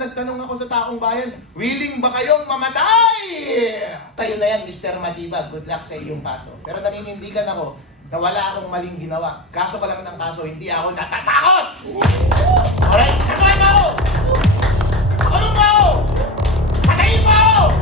Nagtanong ako sa taong bayan, willing ba kayong mamatay? Sa'yo na yan, Mr. Matibag. Good luck sa iyong kaso. Pero naninindigan ako na wala akong maling ginawa. Kaso ka lang ng kaso, hindi ako natatakot! Alright? Kasuhan mo ako! Kulong mo ako! Patayin mo ako!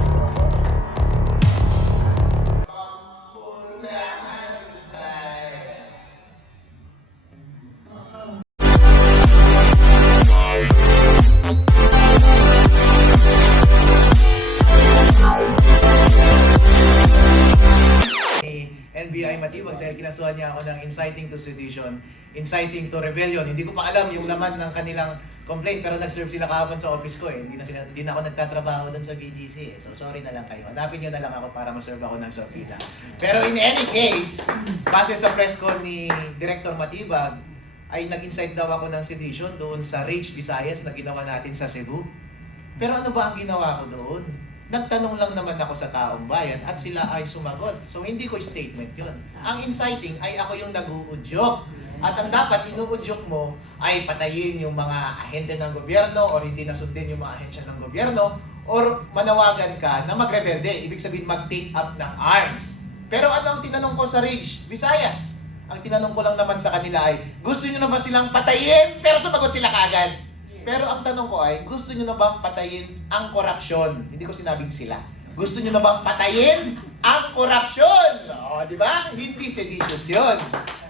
NBI Matibag dahil kinasuhan niya ako ng inciting to sedition, inciting to rebellion. Hindi ko pa alam yung laman ng kanilang complaint pero nag-serve sila kahapon sa office ko eh. Hindi na ako nagtatrabaho doon sa BGC eh. So sorry na lang kayo. Hanapin niyo na lang ako para ma-serve ako ng subpoena. Pero in any case, base sa press con ni Director Matibag, ay nag-incite daw ako ng sedition doon sa Rage Visayas na ginawa natin sa Cebu. Pero ano ba ang ginawa ko doon? Nagtanong lang naman ako sa taong bayan at sila ay sumagot. So hindi ko statement yun. Ang inciting ay ako yung nag-uudyok. At ang dapat inuudyok mo ay patayin yung mga ahente ng gobyerno or hindi nasundin yung mga ahensya ng gobyerno or manawagan ka na magrebelde. Ibig sabihin mag-take up ng arms. Pero ano ang tinanong ko sa Rage Visayas? Ang tinanong ko lang naman sa kanila ay, gusto nyo na ba silang patayin? Pero sumagot sila kaagad. Pero ang tanong ko ay, gusto nyo na bang patayin ang korupsyon? Hindi ko sinabing sila. Gusto nyo na bang patayin ang korupsyon? O, di ba? Hindi seditious yun.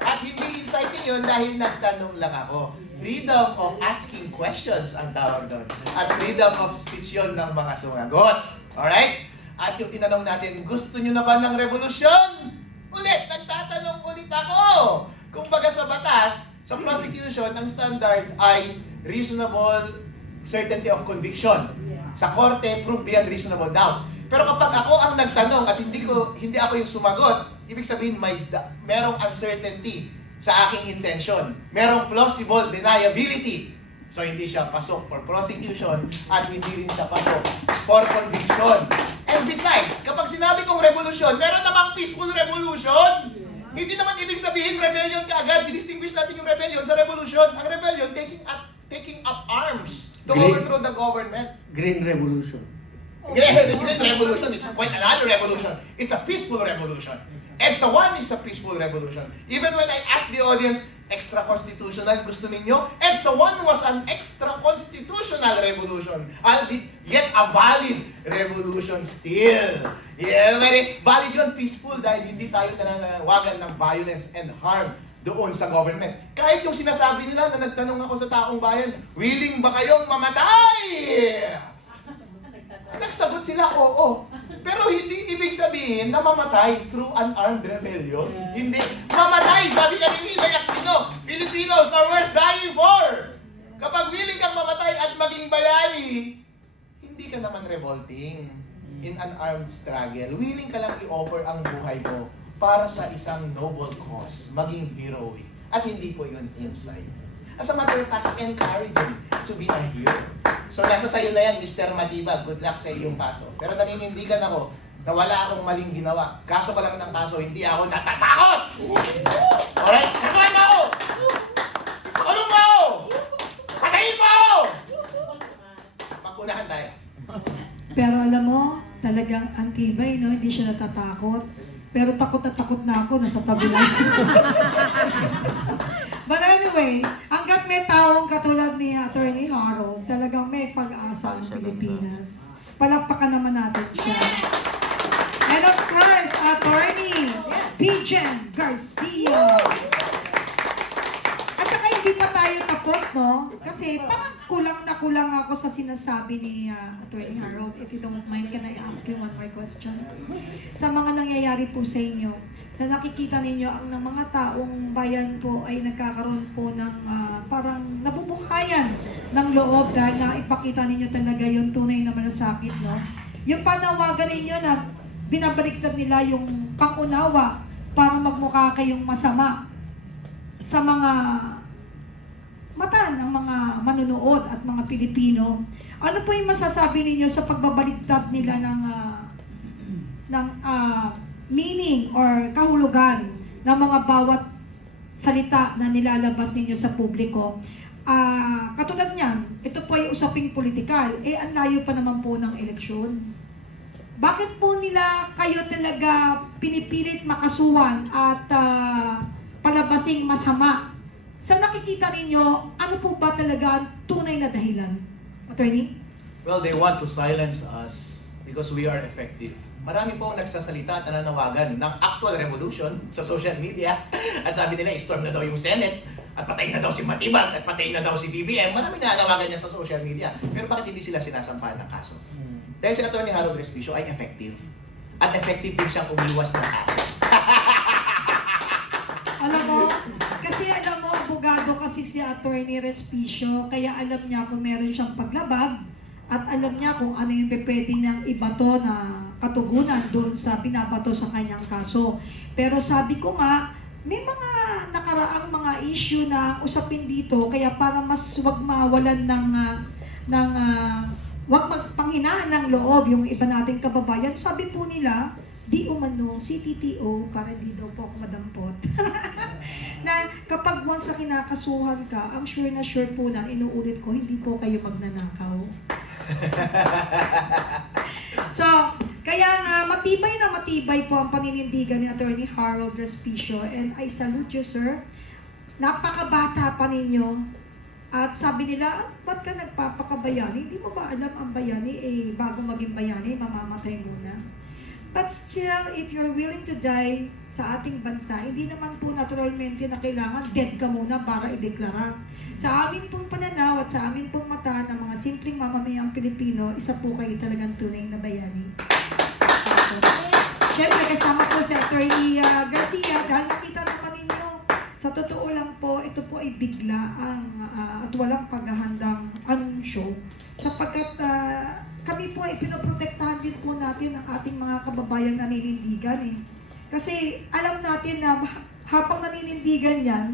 At hindi inciting yun dahil nagtanong lang ako. Freedom of asking questions ang tawag doon. At freedom of speech yun ng mga sumagot. Alright? At yung tinanong natin, gusto nyo na ba ng revolusyon? Ulit, nagtatanong ulit ako. Kung baga sa batas, sa prosecution, ang standard ay reasonable certainty of conviction. Sa korte, proof beyond reasonable doubt. Pero kapag ako ang nagtanong at hindi ako yung sumagot, ibig sabihin merong uncertainty sa aking intention. Merong plausible deniability. So hindi siya pasok for prosecution at hindi rin siya pasok for conviction. And besides, kapag sinabi kong revolution, meron namang peaceful revolution. Hindi naman ibig sabihin rebellion kaagad. I-distinguish natin yung rebellion sa revolution. Ang rebellion, taking up arms to overthrow the government. Green Revolution. Green Revolution is quite another revolution. It's a peaceful revolution. EDSA 1 is a peaceful revolution. Even when I asked the audience, extra-constitutional gusto ninyo? EDSA 1 was an extra-constitutional revolution. Yet a valid revolution still. Yeah, very valid yun, peaceful, dahil hindi tayo nananawagan ng violence and harm doon sa government. Kahit yung sinasabi nila na nagtanong ako sa taong bayan, willing ba kayong mamatay? Nagsagot sila, oo. Pero hindi ibig sabihin na mamatay through an armed rebellion. Hindi. Mamatay, sabi ka ni Ninoy Aquino, Filipinos are worth dying for. Kapag willing kang mamatay at maging bayani, hindi ka naman revolting in an armed struggle. Willing ka lang i-offer ang buhay mo para sa isang noble cause, maging heroic. At hindi po yun inside. As a matter of fact, encouraging to be a hero. So nasa sa'yo na yan, Mr. Matibag. Good luck sa iyong kaso. Pero naninindigan ako na wala akong maling ginawa. Kaso ka lang ng kaso, hindi ako natatakot! Alright? Kasuhan mo ako! Kulong mo ako! Patayin mo ako! Mag-unahan tayo. Pero alam mo, talagang ang tibay, no? Hindi siya natatakot. Pero takot na ako, nasa tabi lang. But anyway, hanggat may taong katulad ni Attorney Harold, talagang may pag-asa ang Pilipinas. Palakpakan naman natin siya. And of course, Attorney Pijen Garcia. At saka hindi pa tayo tapos, no? Kasi parang kulang ako sa sinasabi ni Attorney Harold. If you don't mind, can I ask you one more question? Sa mga nangyayari po sa inyo, sa nakikita ninyo, ang ng mga taong bayan po ay nagkakaroon po ng parang nabubuhayan ng loob dahil na ipakita ninyo talaga yung tunay na malasakit, no? Yung panawagan ninyo na binabaliktad nila yung pangunawa para magmukha kayong masama sa mga mata ng mga manunood at mga Pilipino. Ano po yung masasabi ninyo sa pagbabaliktad nila ng meaning or kahulugan ng mga bawat salita na nilalabas ninyo sa publiko? katulad niyan, ito po ay usaping politikal, ang layo pa naman po ng eleksyon. Bakit po nila kayo talaga pinipilit makasuhan at palabasing masama? Sa nakikita ninyo, ano po ba talaga ang tunay na dahilan? Attorney? Well, they want to silence us because we are effective. Marami po ang nagsasalita at nananawagan ng actual revolution sa social media. At sabi nila, storm na daw yung Senate, at patayin na daw si Matibag, at patayin na daw si BBM. Marami nananawagan niya sa social media. Pero bakit hindi sila sinasampahan ng kaso? Dahil si Atty. Harold Respicio ay effective. At effective din siyang umiwas ng kaso. Alam mo, abogado kasi si Atty. Respicio, kaya alam niya kung meron siyang paglabag at alam niya kung ano yung pwede niyang ibato na katugunan doon sa binabato sa kanyang kaso. Pero sabi ko nga, may mga nakaraang mga issue na usapin dito, kaya para mas wag mawalan wag magpanghinaan ng loob yung iba nating kababayan, sabi po nila, di umano, CTTO, para di daw po ako madampot, na kapag once na kinakasuhan ka, ang sure na sure po na, inuulit ko, hindi po kayo magnanakaw. So, kaya nga, matibay po ang paninindigan ni Atty. Harold Respicio, and I salute you, sir. Napakabata pa ninyo. At sabi nila, ba't ka nagpapakabayani? Hindi mo ba alam ang bayani, bago maging bayani, mamamatay muna? But still, if you're willing to die sa ating bansa, hindi naman po naturalmente na kailangan dead ka muna para ideklara. Sa amin pong pananaw at sa amin pong mata ng mga simpleng mamamayang Pilipino, isa po kayo talagang tunay na bayani. Siyempre, kasama po si Atty. Garcia, dahil nakita naman ninyo, sa totoo lang po, ito po ay biglaang at walang paghahandang anunsyo sapagkat kami po ay pinoprotektahan din po natin ang ating mga kababayang naninindigan eh. Kasi alam natin na habang naninindigan yan,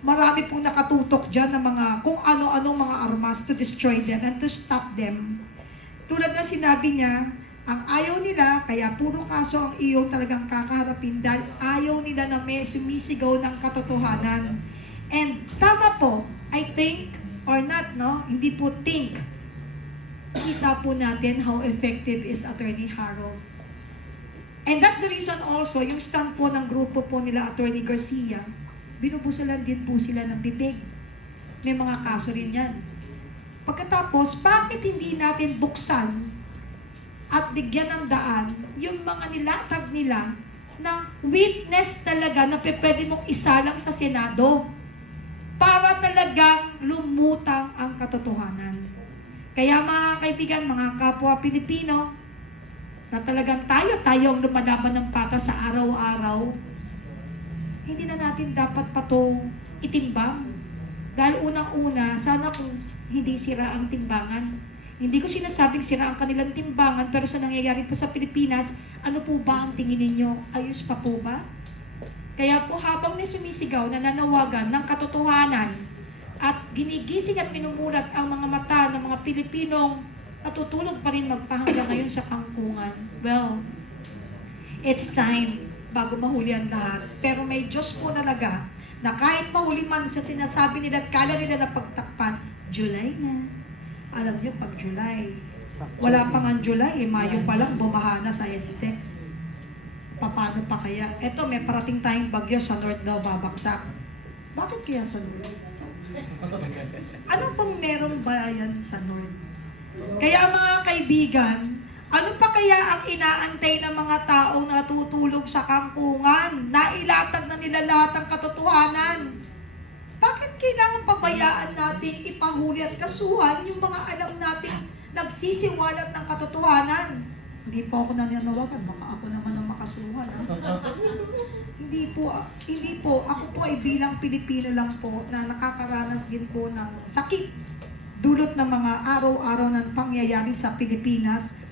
marami pong nakatutok dyan ng mga kung ano-anong mga armas to destroy them and to stop them. Tulad na sinabi niya, ang ayaw nila, kaya puro kaso ang iyo talagang kakaharapin dahil ayaw nila na may sumisigaw ng katotohanan. And tama po, I think, or not, no? Hindi po think. Kita po natin how effective is Atty. Harold. And that's the reason also, yung stand po ng grupo po nila Atty. Garcia, binubusalan din po sila ng bibig. May mga kaso rin yan. Pagkatapos, bakit hindi natin buksan at bigyan ng daan yung mga nilatag nila na witness talaga na pwede mong isalang sa Senado para talagang lumutang ang katotohanan. Kaya mga kaibigan, mga kapwa Pilipino, na talagang tayo ang lumalaban ng patas sa araw-araw, hindi na natin dapat pato itimbang. Dahil unang-una, sana kung hindi sira ang timbangan. Hindi ko sinasabing sira ang kanilang timbangan, pero sa nangyayari po sa Pilipinas, ano po ba ang tingin ninyo? Ayos pa po ba? Kaya po habang may sumisigaw, nananawagan ng katotohanan at ginigising at minumulat ang mga mata ng mga Pilipinong natutulog pa rin magpahanggang ngayon sa kangkungan. Well, it's time bago mahuli ang lahat. Pero may Diyos po talaga na kahit mahuli man sa sinasabi nila at kala nila na pagtakpan, July na. Alam niyo, pag July, wala pa nga July, Mayo pa lang, bumaha na sa STEX. Paano pa kaya? Eto, may parating tayong bagyo sa North daw babaksak. Bakit kaya sa North? Ano pang merong bayan sa North? Kaya mga kaibigan, ano pa kaya ang inaantay ng mga taong natutulog sa kangkungan? Nailatag na nila lahat ng katotohanan. Bakit kailangan pabayaan natin ipahuli at kasuhan yung mga alam natin nagsisiwalat ng katotohanan? Hindi po ako nananawagan, baka ako naman ang makasuhan. Hindi po. Ako po ay bilang Pilipino lang po na nakakaranas din po ng sakit dulot ng mga araw-araw na pangyayari sa Pilipinas.